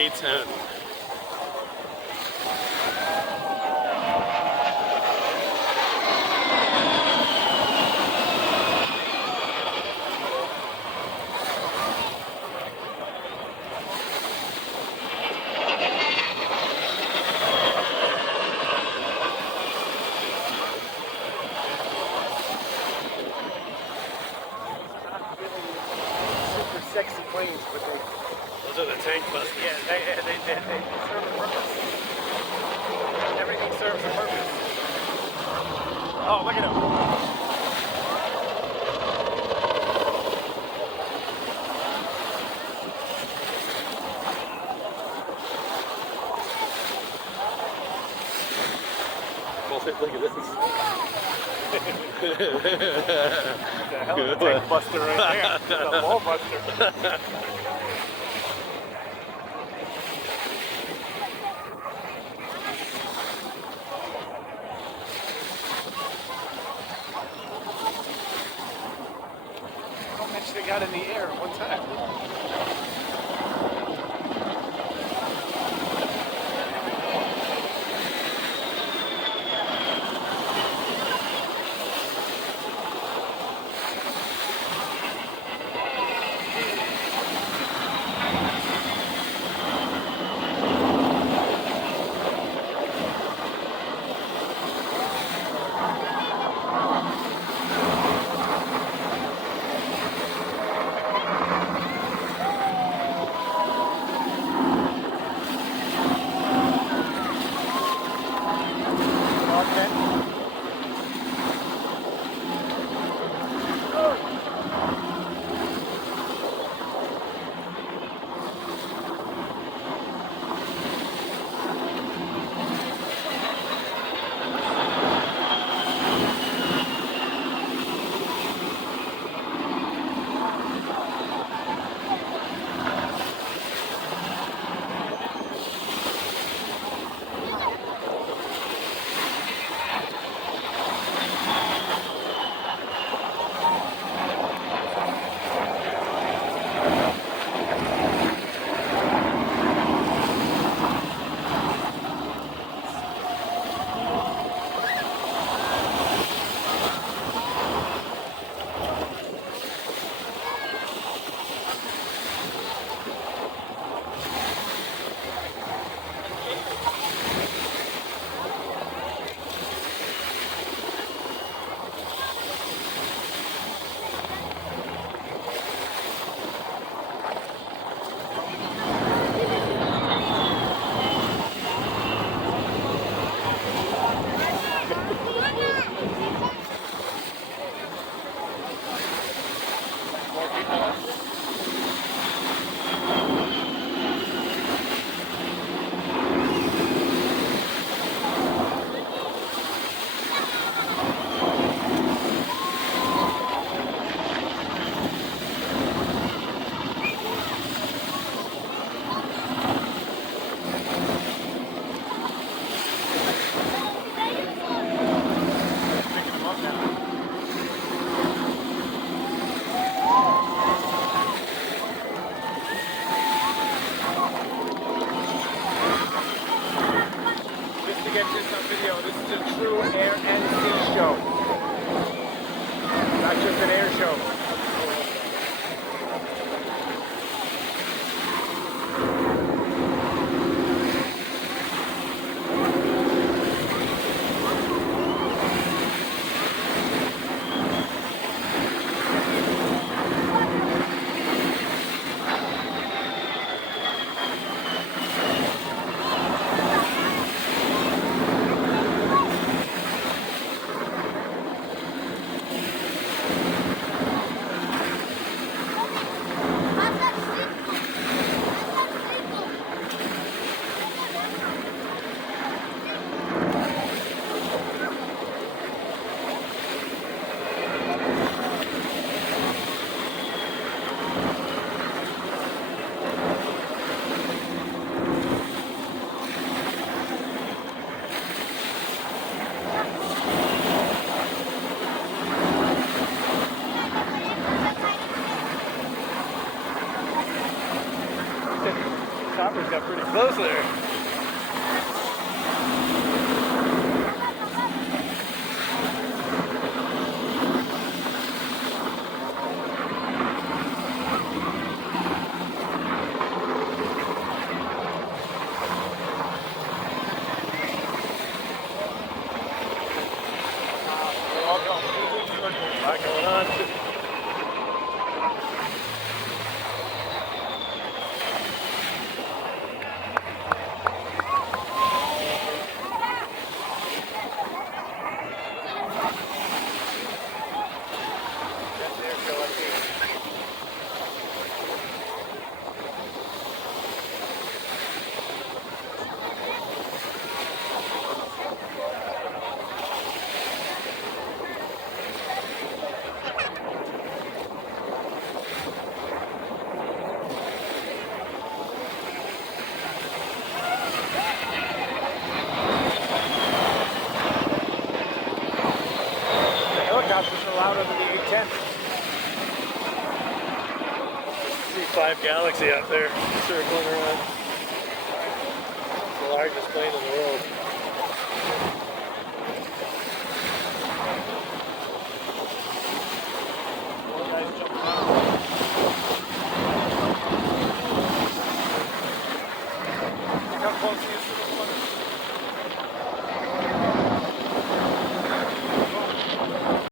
A10. Super sexy planes, but they Those are the tank busters. serve a purpose. Everything serves a purpose. Oh, look at him. Look at this. What the hell? A tank buster right there. A wall buster. How much they got in the air at one time? Get this on video. This is a true air and sea show. Not just an air show. got pretty close there. Not going on. Helicopters allowed over the 810. C5 Galaxy out there circling around. It's the largest plane in the world.